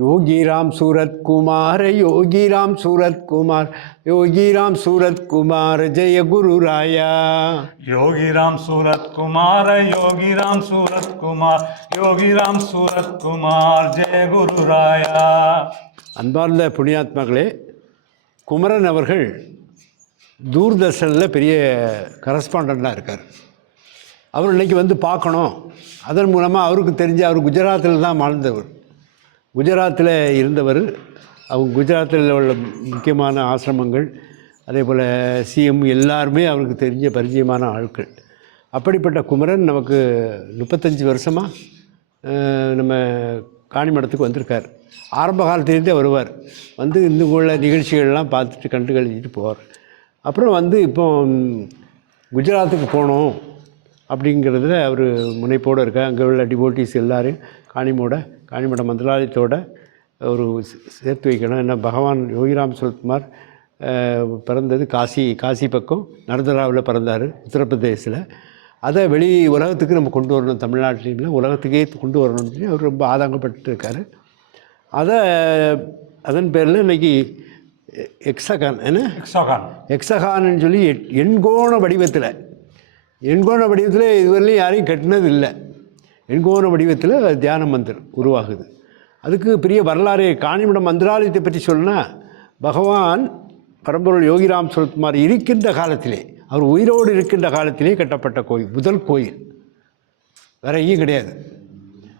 யோகிராம் சூரத் சூரத்குமார் யோகிராம் சூரத் குமார் யோகிராம் சூரத்குமார் ஜெய குரு ராயா யோகிராம் சூரத் சூரத்குமார் யோகிராம் சூரத் குமார் யோகிராம் சூரத்குமார் ஜெய குரு ராயா அன்பார்ந்த புண்ணியாத்மாக்களே குமரன் அவர்கள் தூர்தர்ஷனில் பெரிய கரஸ்பாண்டாக இருக்கார். அவர் இன்னைக்கு வந்து பார்க்கணும். அதன் மூலமாக அவருக்கு தெரிஞ்ச அவர் குஜராத்தில் தான் வாழ்ந்தவர். குஜராத்தில் இருந்தவர். அவங்க குஜராத்தில் உள்ள முக்கியமான ஆசிரமங்கள் அதே போல் சிஎம் எல்லாருமே அவருக்கு தெரிஞ்ச பரிச்சயமான ஆட்கள். அப்படிப்பட்ட குமரன் நமக்கு முப்பத்தஞ்சு வருஷமாக நம்ம காணிமடத்துக்கு வந்திருக்கார். ஆரம்ப காலத்திலேருந்தே வருவார். வந்து இந்த உள்ள நிகழ்ச்சிகள்லாம் பார்த்துட்டு கண்டு கழிச்சிட்டு போவார். அப்புறம் வந்து இப்போ குஜராத்துக்கு போகணும் அப்படிங்கிறதுல அவர் முனைப்போடு இருக்கார். அங்கே உள்ள டிவோட்டிஸ் எல்லோரும் காணிமோட காணிமோட மந்திராலயத்தோட ஒரு சேர்த்து வைக்கணும். ஏன்னா பகவான் யோகிராம் சுல்குமார் பிறந்தது காசி காசி பக்கம் நடந்தராவில் பிறந்தார் உத்தரப்பிரதேசில் அதை வெளி உலகத்துக்கு நம்ம கொண்டு வரணும். தமிழ்நாட்டிலையும் உலகத்துக்கே கொண்டு வரணும்னு அவர் ரொம்ப ஆதங்கப்பட்டு இருக்கார் அதை அதன் பேரில் இன்றைக்கி எக்ஸகான் என்ன? எக்ஸகான். எக்ஸகான்னு சொல்லி எண்கோண வடிவத்தில் எண்கோண வடிவத்தில் இதுவரையிலும் யாரையும் கட்டினது இல்லை எண்கோண வடிவத்தில் தியான மந்திரம் உருவாகுது. அதுக்கு பெரிய வரலாறு காணிமடம் மந்திராலயத்தை பற்றி சொல்லுனா பகவான் பரம்பொருள் யோகிராம் சுரத்குமார் இருக்கின்ற காலத்திலே அவர் உயிரோடு இருக்கின்ற காலத்திலே கட்டப்பட்ட கோயில் முதல் கோயில். வேற எங்கேயும் கிடையாது.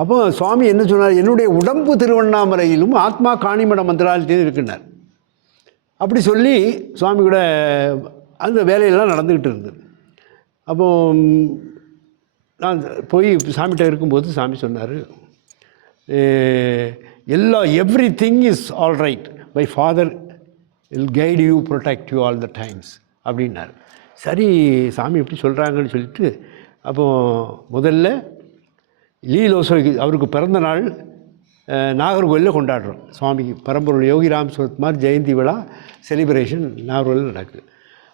அப்போ சுவாமி என்ன சொன்னார்? என்னுடைய உடம்பு திருவண்ணாமலையிலும் ஆத்மா காணிமட மந்திராலயத்திலும் இருக்கின்றார். அப்படி சொல்லி சுவாமி கூட அந்த வேலையெல்லாம் நடந்துக்கிட்டு இருந்தது. அப்போ நான் போய் சாமிகிட்ட இருக்கும்போது சாமி சொன்னார் எல்லா every thing is all right my father will guide you protect you all the times அப்படின்னார். சரி சாமி எப்படி சொல்கிறாங்கன்னு சொல்லிட்டு அப்போ முதல்ல லீலோசோகி அவருக்கு பிறந்த நாள் நாகர்கோவிலில் நாகர்கோயிலில் கொண்டாடுறோம். சுவாமிக்கு பரம்பொருள் யோகிராம் சுரத்குமார் ஜெயந்தி விழா செலிப்ரேஷன் நாகர்கோவில் நடக்குது.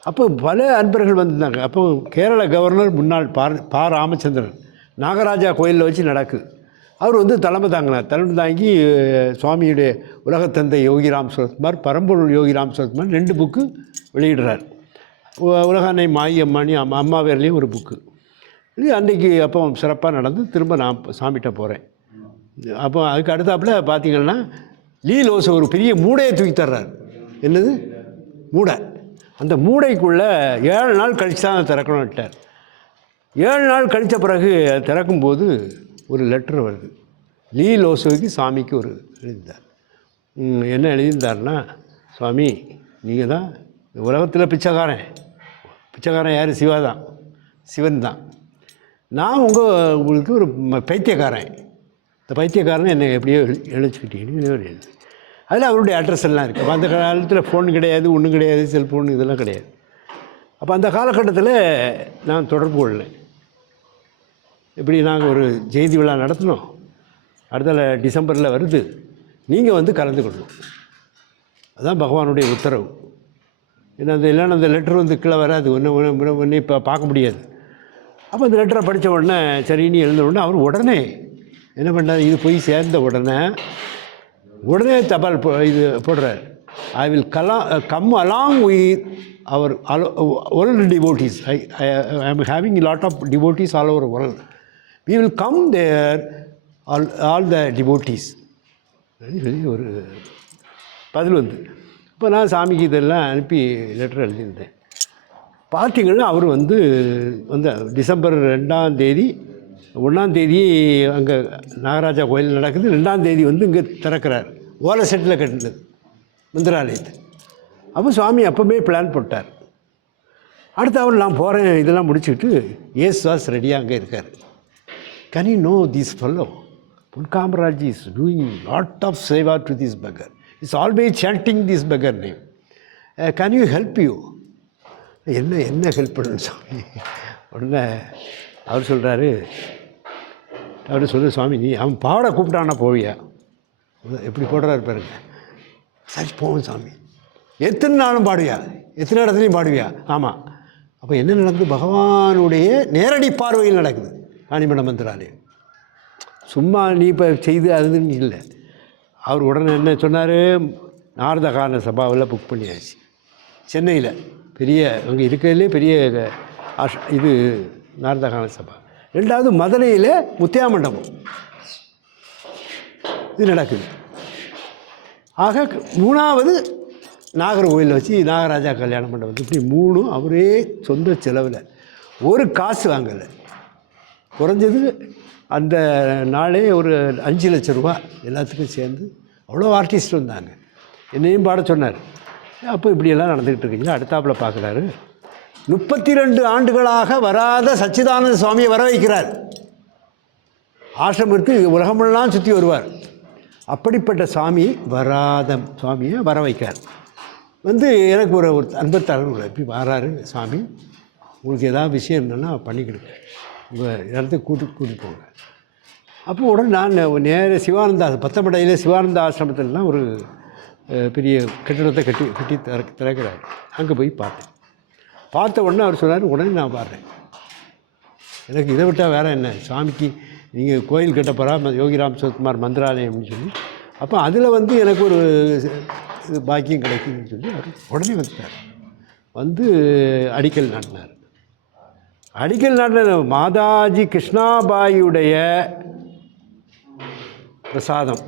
அப்போ பல அன்பர்கள் வந்திருந்தாங்க. அப்போ கேரள கவர்னர் முன்னாள் பார் பா ராமச்சந்திரன் நாகராஜா கோயிலில் வச்சு நடக்குது அவர் வந்து தலைமை தாங்கினார். தலைமை தாங்கி சுவாமியுடைய உலகத்தந்தை யோகிராம் சுரத்குமார் பரம்பொருள் யோகிராம் சரத்குமார் ரெண்டு புக்கு வெளியிடுறார். உலகானை உலக அன்னை மாயி அம்மானி அம்மா அம்மாவேர்லேயும் ஒரு புக்கு இது அன்றைக்கி அப்போ சிறப்பாக நடந்து திரும்ப நான் சாமிகிட்ட போகிறேன் அப்போ அதுக்கு அடுத்தாப்புல பார்த்தீங்கன்னா லீலோசை ஒரு பெரிய மூடையை தூக்கி தர்றார். என்னது? மூடை. அந்த மூடைக்குள்ளே ஏழு நாள் கழித்து தான் திறக்கணும்ட்டார் ஏழு நாள் கழித்த பிறகு அதை திறக்கும்போது ஒரு லெட்டர் வருது. லீ லோசோக்கு சாமிக்கு ஒரு எழுதியிருந்தார். என்ன எழுதியிருந்தாருன்னா சுவாமி நீங்கள் தான் உலகத்தில் பிச்சைக்காரன். பிச்சைக்காரன் யார்? சிவா தான். சிவன் தான். நான் உங்கள் உங்களுக்கு ஒரு பைத்தியக்காரன். இந்த பைத்தியக்காரன் என்னை எப்படியோ எழு- எழுச்சிக்கிட்டீங்கன்னு எழுது அதில் அவருடைய அட்ரஸ் எல்லாம் இருக்குது அப்போ அந்த காலத்தில் ஃபோன் கிடையாது ஒன்றும் கிடையாது செல்ஃபோன் இதெல்லாம் கிடையாது. அப்போ அந்த காலகட்டத்தில் நான் தொடர்பு கொள்ளேன். இப்படி நாங்கள் ஒரு ஜெயந்தி விழா நடத்தினோம். அடுத்த டிசம்பரில் வருது. நீங்கள் வந்து கலந்துக்கணும் அதுதான் பகவானுடைய உத்தரவு. ஏன்னா அந்த இல்லைன்னா அந்த லெட்டர் வந்து கீழே வராது. ஒன்று ஒன்று இப்போ பார்க்க முடியாது. அப்போ அந்த லெட்டரை படித்த உடனே சரின்னு எழுந்த உடனே அவர் உடனே என்ன பண்ணார்? இது போய் சேர்ந்த உடனே உடனே தபால் போ இது போடுறார். I will Kala come along with over world devotees I I am having lot of devotees all over world we will come there all all the devotees ஒரு பதில் வந்து. இப்போ நான் சாமிக்கு இதெல்லாம் அனுப்பி லெட்டர் எழுதியிருந்தேன். பார்த்தீங்கன்னா அவர் வந்து அந்த டிசம்பர் ரெண்டாம் தேதி ஒன்றாந்தேதி அங்கே நாகராஜா கோயில் நடக்குது. ரெண்டாந்தேதி வந்து இங்கே திறக்கிறார். ஓலை செட்டில் கட்டினது. மந்திராலயத்தை அப்போ சுவாமி அப்போவே பிளான் போட்டார். அடுத்து அவர் நான் போகிறேன் இதெல்லாம் முடிச்சுக்கிட்டு ஏசுவாஸ் ரெடியாக அங்கே இருக்கார். கனி know this fellow Ponkamaraj is doing lot of seva to this பகர் it's always chanting this பகர் name can you help you என்ன என்ன ஹெல்ப் பண்ணணும் சாமி உடனே அவர் சொல்கிறாரு அப்படின்னு சொல்லு சுவாமி நீ அவன் பாட கூப்பிட்டானா போவியா? எப்படி போடுறாரு பாருங்க. சரி போவோம் சாமி. எத்தனை நாளும் பாடுவியா? எத்தனை இடத்துலையும் பாடுவியா? ஆமாம் அப்போ என்ன நடக்குது? பகவானுடைய நேரடி பார்வையில் நடக்குது. ராணிமண்ட மந்திராலயம். சும்மா நீ இப்போ செய்து அதுன்னு இல்லை. அவர் உடனே என்ன சொன்னார்? நாரதகான சபாவில் புக் பண்ணியாச்சு. சென்னையில். பெரிய அங்கே இருக்கிறதுலே பெரிய ஆஷ் இது நாரதகான சபா. ரெண்டாவது மதுரையில் முத்தியா மண்டபம் இது நடக்குது. ஆக மூணாவது நாகர்கோவிலில் வச்சு நாகராஜா கல்யாண மண்டபம். இப்படி மூணும் அவரே சொந்த செலவில். ஒரு காசு வாங்கலை. குறைஞ்சது அந்த நாளே ஒரு அஞ்சு லட்ச ரூபா எல்லாத்துக்கும் சேர்ந்து அவ்வளோ ஆர்டிஸ்ட் வந்தாங்க. என்னையும் பாட சொன்னார். அப்போ இப்படியெல்லாம் நடந்துக்கிட்டு இருக்கீங்களா? அடுத்தாப்பில் பார்க்குறாரு. முப்பத்தி ரெண்டு ஆண்டுகளாக வராத சச்சிதானந்த சுவாமியை வர வைக்கிறார். ஆசிரமத்துக்கு உலகமெல்லாம் சுற்றி வருவார். அப்படிப்பட்ட சாமி வராத சுவாமியை வர வைக்கிறார். வந்து எனக்கு ஒரு ஒரு அன்பத்தாளர் எப்படி வராரு சாமி? உங்களுக்கு ஏதாவது விஷயம் இருந்ததுன்னா பண்ணிக்கிடுங்க. உங்கள் இடத்துக்கு கூட்டி கூட்டி போங்க. அப்போ உடனே நான் நேர சிவானந்தா பத்தமடையில் சிவானந்த ஆசிரமத்திலலாம் ஒரு பெரிய கட்டிடத்தை கட்டி கட்டி திற திறக்கிறார். அங்கே போய் பார்த்தேன். பார்த்த உடனே அவர் சொன்னார் உடனே நான் பாடுறேன். எனக்கு இதை விட்டால் வேறு என்ன? சாமிக்கு நீங்கள் கோயில் கட்ட போகிறா யோகிராம் சிவகுமார் மந்திராலயம்னு சொல்லி. அப்போ அதில் வந்து எனக்கு ஒரு இது பாக்கியம் கிடைக்குதுன்னு சொல்லி அவர் உடனே வந்துட்டார். வந்து அடிக்கல் நாட்டினார். அடிக்கல் நாட்டின மாதாஜி கிருஷ்ணாபாயுடைய பிரசாதம்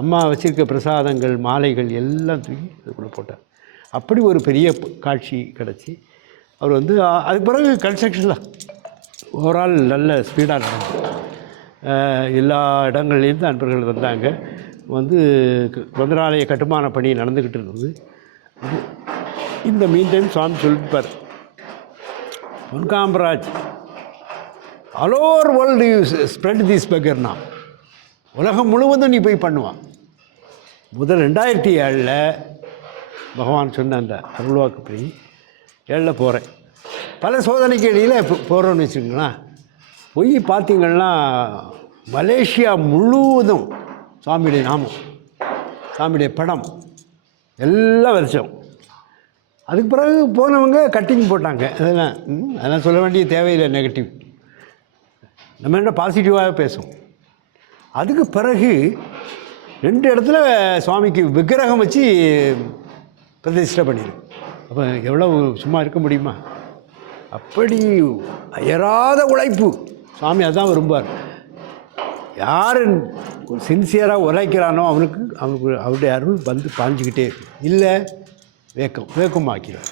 அம்மா வச்சுருக்க பிரசாதங்கள் மாலைகள் எல்லாம் தூக்கி அதுக்குள்ளே போட்டார். அப்படி ஒரு பெரிய காட்சி கிடச்சி. அவர் வந்து அதுக்கு பிறகு கன்ஸ்ட்ரக்ஷன்லாம் ஓவரால் நல்ல ஸ்பீடாக நடந்தது. எல்லா இடங்கள்லேருந்து அன்பர்கள் வந்தாங்க. வந்து மந்திராலய கட்டுமான பணி நடந்துக்கிட்டு இருந்தது. இந்த mean time Swami சொல்லிப்பார் Ponkamaraj all over world you spread this பகர்னா உலகம் முழுவதும் நீ போய் பண்ணுவான். முதல் ரெண்டாயிரத்தி ஏழில் பகவான் சொன்ன அந்த அருள்வாக்கு படி ஏழில் போகிறேன் பல சோதனைக்கு இடையில் போகிறோன்னு வச்சுக்கோங்களேன். போய் பார்த்தீங்கன்னா மலேசியா முழுவதும் சுவாமியுடைய நாமம் சாமியுடைய படம் எல்லாம் வச்சோம் அதுக்கு பிறகு போனவங்க கட்டிங் போட்டாங்க. அதெல்லாம் ம், அதெல்லாம் சொல்ல வேண்டிய தேவையில்லை நெகட்டிவ் நம்ம என்ன பாசிட்டிவாக பேசுவோம். அதுக்கு பிறகு ரெண்டு இடத்துல சுவாமிக்கு விக்கிரகம் வச்சு பிரதிஷ்டை பண்ணிடும் அப்போ எவ்வளவு சும்மா இருக்க முடியுமா? அப்படி அயராத உழைப்பு. சுவாமி அதான் விரும்புவார். யார் சின்சியராக உழைக்கிறானோ அவனுக்கு அவனுக்கு அவருடைய அருள் வந்து பாஞ்சிக்கிட்டே இருக்கும் இல்லை வேக்கம் வேக்கமாக்கிறார்.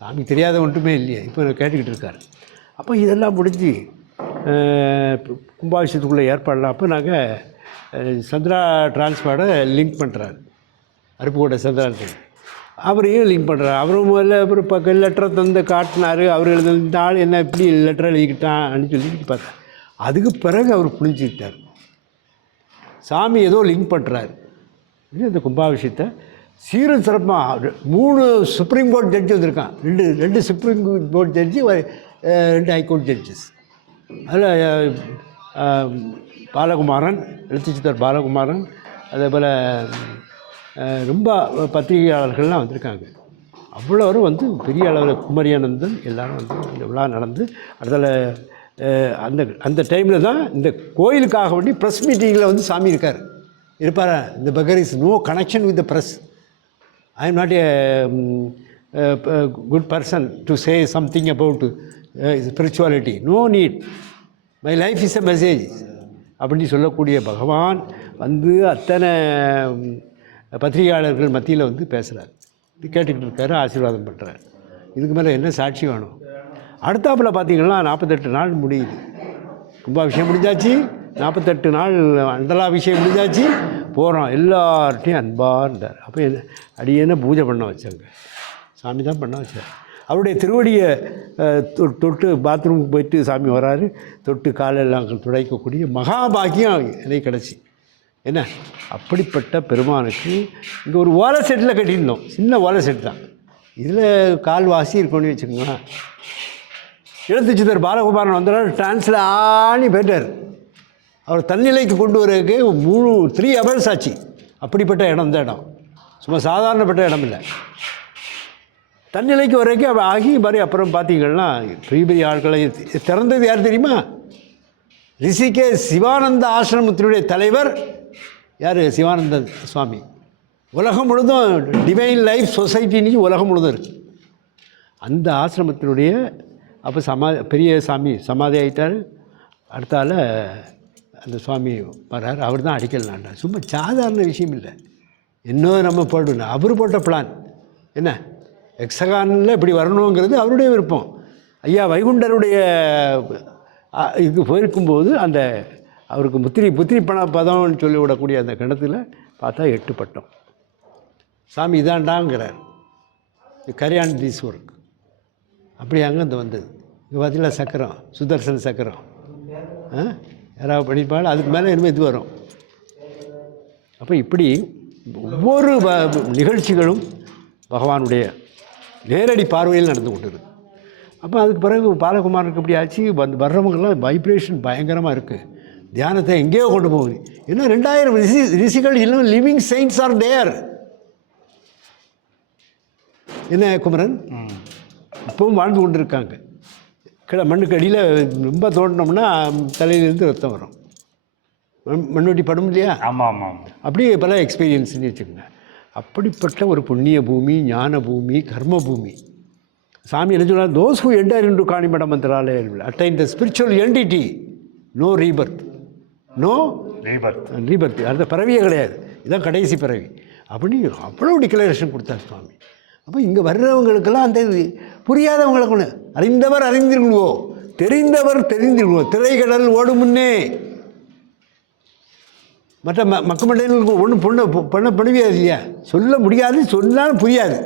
சாமி தெரியாத ஒன்றுமே இல்லையே இப்போ கேட்டுக்கிட்டு இருக்கார். அப்போ இதெல்லாம் முடிஞ்சு அஹ், கும்பாபிஷேகத்துக்குள்ளே ஏற்பாடலாம் அப்போ நாங்கள் சந்திரா டிரான்ஸ்போர்ட்டை லிங்க் பண்ணுறாரு அருப்புக்கோட்டை சந்திரா அவரையும் லிங்க் பண்ணுறாரு அவரும் முதல்ல அப்புறம் இப்போ லெட்டரை தந்து காட்டினார். அவர் எழுதி ஆள் என்ன இப்படி லெட்டரை எழுதிக்கிட்டான்னு சொல்லி பார்த்தேன் அதுக்கு பிறகு அவர் புரிஞ்சுக்கிட்டார். சாமி ஏதோ லிங்க் பண்ணுறாரு இந்த கும்பாபிஷத்தை சீரும் சிறப்பாக மூணு சுப்ரீம் கோர்ட் ஜட்ஜி வந்திருக்கான். ரெண்டு ரெண்டு சுப்ரீம் கோர்ட் ஜட்ஜி ரெண்டு ஹைகோர்ட் ஜட்ஜஸ் அதில் பாலகுமாரன் எழுத்து சித்தர் பாலகுமாரன் அதே போல் ரொம்ப பத்திரிகையாளர்கள்லாம் வந்திருக்காங்க. அவ்வளோரும் வந்து பெரிய அளவில் குமரியானந்தன் எல்லாரும் வந்து இந்த விழா நடந்து அதில் அந்த அந்த டைமில் தான் இந்த கோயிலுக்காக வேண்டி ப்ரெஸ் மீட்டிங்கில் வந்து சாமி இருக்கார். இருப்பார்? இந்த பகர் is no connection with the press I am not a good person to say something about spirituality no need my life is a message அப்படின்னு சொல்லக்கூடிய பகவான் வந்து அத்தனை பத்திரிகையாளர்கள் மத்தியில் வந்து பேசுகிறார் இது கேட்டுக்கிட்டு இருக்காரு ஆசீர்வாதம் பண்ணுறாரு இதுக்கு மேலே என்ன சாட்சி வேணும்? அடுத்தாப்பில் பார்த்தீங்கன்னா நாற்பத்தெட்டு நாள் முடியுது. கும்பாபிஷேகம் முடிஞ்சாச்சு. நாற்பத்தெட்டு நாள் அண்டலாபிஷேகம் முடிஞ்சாச்சு. போகிறோம் எல்லார்ட்டையும் அன்பாக இருந்தார். அப்போ என்ன அடியேன பூஜை பண்ண வச்சாங்க? சாமி தான் பண்ண வச்சார். அவருடைய திருவடியை தொ- தொட்டு பாத்ரூமுக்கு போயிட்டு சாமி வராரு. தொட்டு காலெல்லாம் துடைக்கக்கூடிய மகாபாகியம் எனக்கு கிடச்சி. என்ன? அப்படிப்பட்ட பெருமானுக்கு இங்கே ஒரு ஓலை செட்டில் கட்டியிருந்தோம். சின்ன ஓலை செட் தான். இதில் கால்வாசி இருக்கணும்னு வச்சுக்கோங்களேன். எழுத்து சித்தர் பாலகுமாரன் வந்தார் டிரான்ஸில் ஆணி போயிட்டார். அவர் தன்னிலைக்கு கொண்டு வரதுக்கு மூணு த்ரீ ஹவர்ஸ் ஆச்சு. அப்படிப்பட்ட இடம் தான் இடம். சும்மா சாதாரணப்பட்ட இடம் இல்லை. தன்னிலைக்கு வரைக்கும் அவ ஆகி மாதிரி அப்புறம் பார்த்தீங்கன்னா பெரிய பெரிய ஆட்களை திறந்தது யார் தெரியுமா? ரிஷிகே சிவானந்த ஆசிரமத்தினுடைய தலைவர் யார்? சிவானந்த சுவாமி. உலகம் முழுதும் டிவைன் லைஃப் சொசைட்டின்னு உலகம் முழுதும் இருக்குது அந்த ஆசிரமத்தினுடைய அப்போ சமா பெரிய சாமி சமாதி ஆகிட்டார் அடுத்தால அந்த சுவாமி வர்றார். அவர் தான் அடிக்கல் சும்மா சாதாரண விஷயம் இல்லை. இன்னும் நம்ம போடணும். அவர் போட்ட பிளான் என்ன? எக்ஸகானில் இப்படி வரணுங்கிறது அவருடைய விருப்பம். ஐயா வைகுண்டருடைய இது போயிருக்கும்போது அந்த அவருக்கு முத்திரி புத்திரி பண பதம்னு சொல்லி விடக்கூடிய அந்த கிணத்துல பார்த்தா எட்டு பட்டம். சாமி இதாண்டாங்கிறார். கரியான் தீஸ் ஒர்க் அப்படி அங்கே இந்த வந்தது. இங்கே பார்த்தீங்களா சக்கரம் சுதர்சன் சக்கரம். ஆ? யாராவது படிப்பாள் அதுக்கு மேலே இனிமேல் இது வரும். அப்போ இப்படி ஒவ்வொரு வ- நிகழ்ச்சிகளும் பகவானுடைய நேரடி பார்வையில் நடந்து கொண்டிருக்கு அப்போ அதுக்கு பிறகு பாலகுமாரனுக்கு இப்படி ஆச்சு. வந்து வர்றவங்கெல்லாம் வைப்ரேஷன் பயங்கரமாக இருக்குது தியானத்தை எங்கேயோ கொண்டு போகுது. இன்னும் ரெண்டாயிரம் ரிஷி ரிஷிகள் இன்னும் லிவிங் சயின்ஸ் ஆர் டேர் என்ன குமரன்? இப்பவும் வாழ்ந்து கொண்டு இருக்காங்க கீழே மண்ணுக்கு அடியில் ரொம்ப தோண்டினோம்னா தலையிலேருந்து ரத்தம் வரும். மண் மண்வெட்டி படும் இல்லையா? ஆமாம் ஆமாம் அப்படியே பல எக்ஸ்பீரியன்ஸ்னு வச்சுக்கோங்க. அப்படிப்பட்ட ஒரு புண்ணிய பூமி ஞான பூமி கர்ம பூமி. சாமி என்ன சொல்றார்? Those who enter into Kanimada Mantralaya attain the spiritual entity no rebirth no rebirth rebirth அந்த பிறவியே கிடையாது. இதுதான் கடைசி பிறவி. அப்படின்னு அவ்வளோ டிக்ளரேஷன் கொடுத்தார் சுவாமி. அப்போ இங்கே வர்றவங்களுக்கெல்லாம் அந்த இது புரியாதவங்களுக்கு ஒன்று அறிந்தவர் அறிந்திருக்கோ தெரிந்தவர் தெரிந்திருக்கோ திரைக்கடல் ஓடும் முன்னே. மற்ற ம மக்க மண்டைகளுக்கு ஒன்றும் பொண்ணு பண்ண பண்ணுவியாது இல்லையா? சொல்ல முடியாது சொன்னாலும் புரியாது.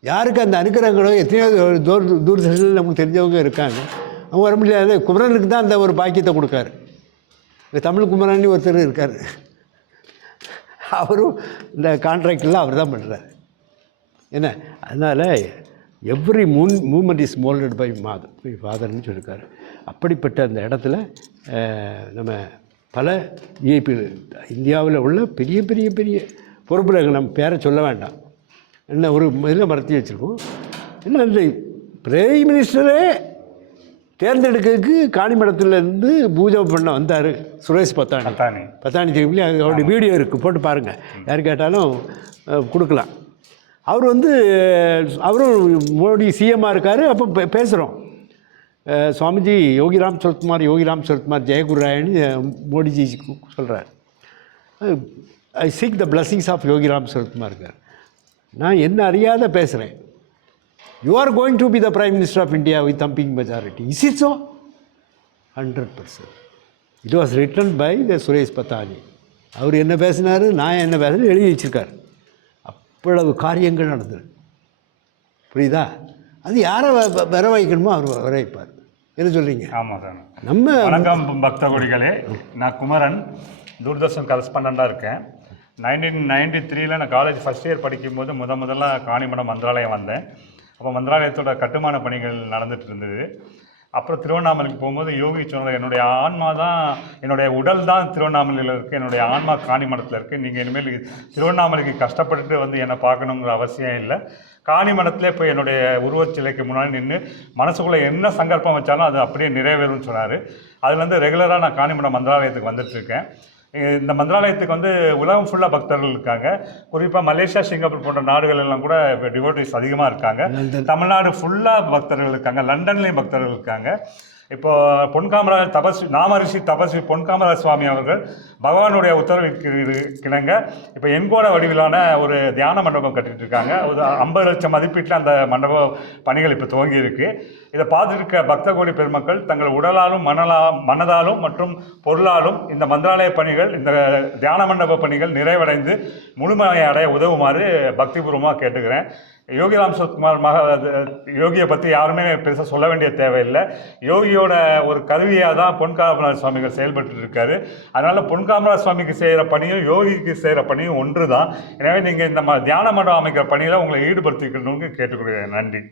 யாருக்கு அந்த அனுக்கிரகங்களோ எத்தனையோ தூர தூரதர்ஷனில் நமக்கு தெரிஞ்சவங்க இருக்காங்க. அவங்க வர முடியாது குமரனுக்கு தான் அந்த ஒரு பாக்கியத்தை கொடுக்காரு. இங்கே தமிழ் குமரன் ஒருத்தர் இருக்கார். அவரும் இந்த கான்ட்ராக்டெலாம் அவர் தான் பண்ணுறார் என்ன? அதனால் every moon moment is moulded by Mata by ஃபாதர்னு சொல்லியிருக்காரு அப்படிப்பட்ட அந்த இடத்துல நம்ம பல விஐபி இந்தியாவில் உள்ள பெரிய பெரிய பெரிய பொறுப்புகள் நம்ம பேரை சொல்ல வேண்டாம். என்ன ஒரு இதில் மறத்தி வச்சுருக்கோம் என்ன இந்த பிரைம் மினிஸ்டரே தேர்ந்தெடுக்கிறதுக்கு காணிமடத்துலேருந்து பூஜை பண்ண வந்தார் சுரேஷ் பத்தானி. பத்தானி. பத்தானி அது அவருடைய வீடியோ இருக்குது போட்டு பாருங்கள் யார் கேட்டாலும் கொடுக்கலாம். அவர் வந்து அவரும் மோடி சிஎம்மாக இருக்கார் அப்போ பே பேசுகிறோம் சுவாமிஜி யோகிராம் சரத்குமார் யோகிராம் சரத்குமார் ஜெயகுருராயன்னு மோடிஜி சொல்கிறார் I seek the blessings of Yogiram Sarathkumar இருக்கார் நான் என்ன அறியாத பேசுகிறேன் you are going to be the prime minister of India with thumping majority is it so hundred percent it was written by the Suresh Pathani அவர் என்ன பேசினார்? நான் என்ன பேசுகிறேன் எழுதி வச்சிருக்கார். அவ்வளவு காரியங்கள் நடந்தது. புரியுதா? அது யாரை வர வைக்கணுமோ அவர் வர வைப்பார். என்ன சொல்கிறீங்க ஆமாம் சார். நம்ம வணக்கம் பக்த கொடிகளே நான் குமரன். தூர்தர்ஷன் கரஸ்பாண்டாக இருக்கேன். நைன்டீன் நைன்டி த்ரீல நான் காலேஜ் ஃபஸ்ட் இயர் படிக்கும்போது முத முதல்ல காணிமடம் மந்திராலயம் வந்தேன். அப்போ மந்திராலயத்தோட கட்டுமான பணிகள் நடந்துட்டு இருந்தது. அப்புறம் திருவண்ணாமலைக்கு போகும்போது யோகி சொன்னார் என்னுடைய ஆன்மா தான் என்னுடைய உடல் தான் திருவண்ணாமலையில் இருக்குது என்னுடைய ஆன்மா காணிமடத்தில் இருக்குது நீங்கள் இனிமேல் திருவண்ணாமலைக்கு கஷ்டப்பட்டுட்டு வந்து என்னை பார்க்கணுங்கிற அவசியம் இல்லை. காணிமடத்திலே போய் என்னுடைய உருவச்சிலைக்கு முன்னாடி நின்று மனசுக்குள்ளே என்ன சங்கல்பம் வச்சாலும் அது அப்படியே நிறைவேறும்னு சொன்னார். அதுலேருந்து ரெகுலராக நான் காணிமடம் மந்திராலயத்துக்கு வந்துட்டுருக்கேன் இந்த மந்திராலயத்துக்கு வந்து உலகம் ஃபுல்லாக பக்தர்கள் இருக்காங்க. குறிப்பாக மலேசியா சிங்கப்பூர் போன்ற நாடுகள் எல்லாம் கூட டிவோட்டிஸ் அதிகமாக இருக்காங்க. தமிழ்நாடு ஃபுல்லாக பக்தர்கள் இருக்காங்க. லண்டன்லேயும் பக்தர்கள் இருக்காங்க. இப்போ பொன்காமராஜ் தபஸ்வி நாமரிஷி தபஸ்வி பொன்காமராஜ் சுவாமி அவர்கள் பகவானுடைய உத்தரவிற்கு கிணங்க இப்போ எண்கோட வடிவிலான ஒரு தியான மண்டபம் கட்டிட்டு இருக்காங்க ஒரு ஐம்பது லட்சம் மதிப்பீட்டில் அந்த மண்டப பணிகள் இப்போ துவங்கி இருக்கு இதை பார்த்துருக்க பக்த கோடி பெருமக்கள் தங்கள் உடலாலும் மனலா மனதாலும் மற்றும் பொருளாலும் இந்த மந்திராலய பணிகள் இந்த தியான மண்டப பணிகள் நிறைவடைந்து முழுமையை அடைய உதவுமாறு பக்திபூர்வமாக கேட்டுக்கிறேன். யோகிராம் சத்குமார் மக யோகியை பற்றி யாருமே பெருசாக சொல்ல வேண்டிய தேவையில்லை. யோகியோட ஒரு கருவியாக தான் பொன்காமராஜ சுவாமிகள் செயல்பட்டு இருக்காரு அதனால் பொன்காமராஜ சுவாமிக்கு செய்கிற பணியும் யோகிக்கு செய்கிற பணியும் ஒன்று தான் எனவே நீங்கள் இந்த தியான மண்டபம் அமைக்கிற பணியில் உங்களை ஈடுபடுத்திக்கணும்னு கேட்டுக்கொள்கிறேன். நன்றி.